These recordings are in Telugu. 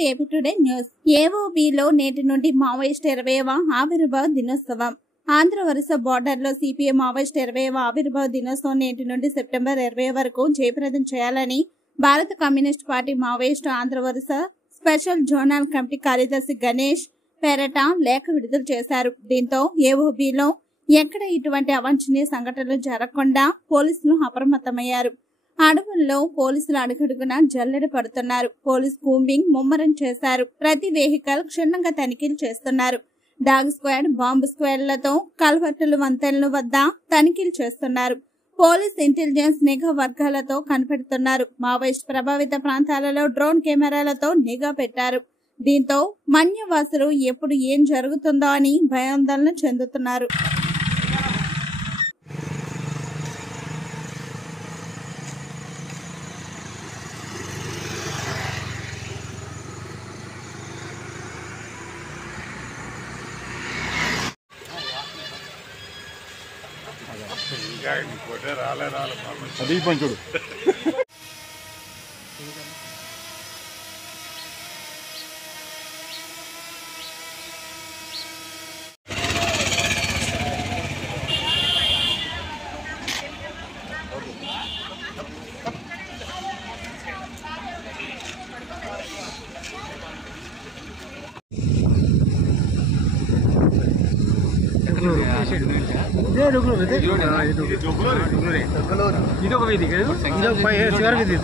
To AP today news. ఏఓబీలో నేటి నుండి మావోయిస్ట్ 20వ ఆవిర్భావ దినోత్సవం. ఆంధ్ర వరుస బోర్డర్లో సిపిఎం మావోయిస్ట్ 20వ ఆవిర్భావ దినోత్సవం నేటి నుండి సెప్టెంబర్ 20 వరకు జయప్రదం చేయాలని భారత కమ్యూనిస్ట్ పార్టీ మావోయిస్ట్ ఆంధ్ర వరుస స్పెషల్ జోనల్ కమిటీ కార్యదర్శి గణేష్ పేరట లేఖ విడుదల చేశారు. దీంతో ఏఓబీలో ఎక్కడ ఇటువంటి అవాంఛనీయ సంఘటనలు జరగకుండా పోలీసులు అప్రమత్తమయ్యారు. అడవుల్లో పోలీసులు అడుగడుగునా జల్లెడ పడుతున్నారు. పోలీస్ కూంబింగ్ ముమ్మరం చేశారు. ప్రతి వెహికల్ క్షుణ్ణంగా తనిఖీలు చేస్తున్నారు. డాగ్ స్క్వాడ్, బాంబు స్క్వాడ్లతో కల్వర్టులు వంతెనల వద్ద తనిఖీలు చేస్తున్నారు. పోలీస్ ఇంటెలిజెన్స్ నిఘా వర్గాలతో కనిపెడుతున్నారు. మావోయిస్ట్ ప్రభావిత ప్రాంతాలలో డ్రోన్ కెమెరాలతో నిఘా పెట్టారు. దీంతో మన్యవాసులు ఎప్పుడు ఏం జరుగుతుందో అని భయాందోళన చెందుతున్నారు. అది పంచుడు ఇదొక వీధి చివరి వీధి.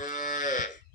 Hey.